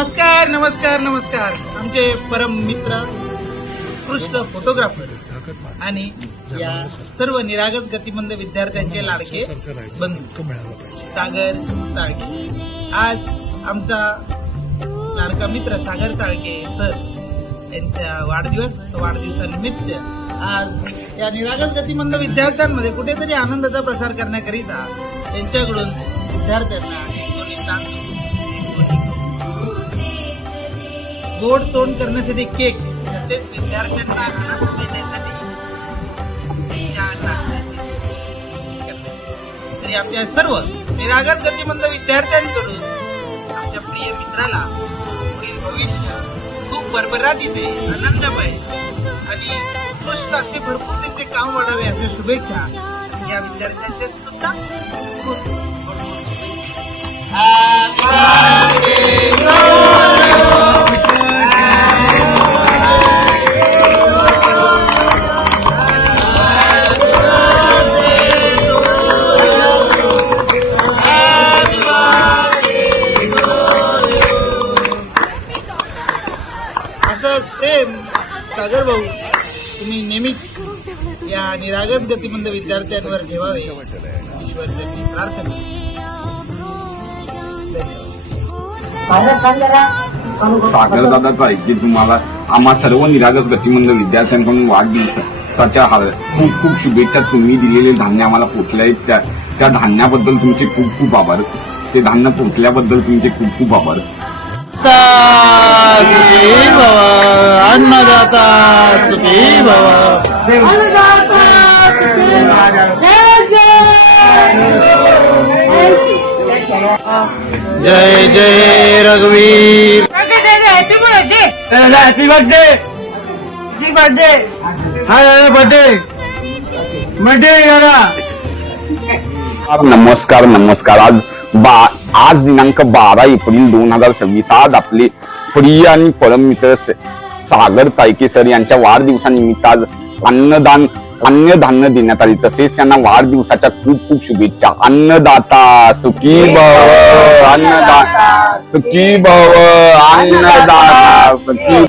नमस्कार नमस्कार नमस्कार आमचे परम मित्र उत्कृष्ट फोटोग्राफर आणि या सर्व निरागस गतिमंद विद्यार्थ्यांचे लाडके बंधू सागर चाळके। आज आमचा लाडका मित्र सागर चाळके सर यांचा वाढदिवसानिमित्त आज या निरागस गतिमंद विद्यार्थ्यांमध्ये कुठेतरी आनंदाचा प्रसार करण्याकरिता त्यांच्याकडून विद्यार्थ्यांना गोड तोंड करण्यासाठी केक तसेच विद्यार्थ्यांना देण्यासाठी तरी आमच्या सर्व निरागस गतिमंद विद्यार्थ्यांकडून आमच्या प्रिय मित्राला पुढील भविष्य खूप भरभराटीचे आनंदमय आणि उत्कृष्ट असे भरपूर त्याचे काम वाढावे अशा शुभेच्छा या विद्यार्थ्यांच्या सुद्धा असंच प्रेम सागर भाऊ तुम्ही नेहमीच या निरागस गतिमंद विद्यार्थ्यांवर ठेवावे ईश्वरचरणी प्रार्थना। सागर दादाचं ऐकी तुम्हाला आम्हा सर्व निरागस गतिमंद विद्यार्थ्यांकडून वाढदिवसाच्या खूप खूप शुभेच्छा। तुम्ही दिलेले धान्य आम्हाला पोचले आहेत त्या धान्याबद्दल तुमचे खूप खूप आभार। ते धान्य पोचल्याबद्दल तुमचे खूप खूप आभार। सुखी भव अन्नदाता सुखी भव अन्नदाता जय जय रघुवीर। Happy birthday happy birthday birthday hi birthday नमस्कार नमस्कार। आज दिनांक 12 एप्रिल 2026 आज आपले प्रिय आणि परम मित्र सागर चाळके सर यांच्या वाढदिवसानिमित्त आज अन्नधान्य देण्यात आले। तसेच त्यांना वाढदिवसाच्या खूप खूप शुभेच्छा। अन्नदाता सुखी भव अन्नदाता सुखी भव अन्नदाता सुखी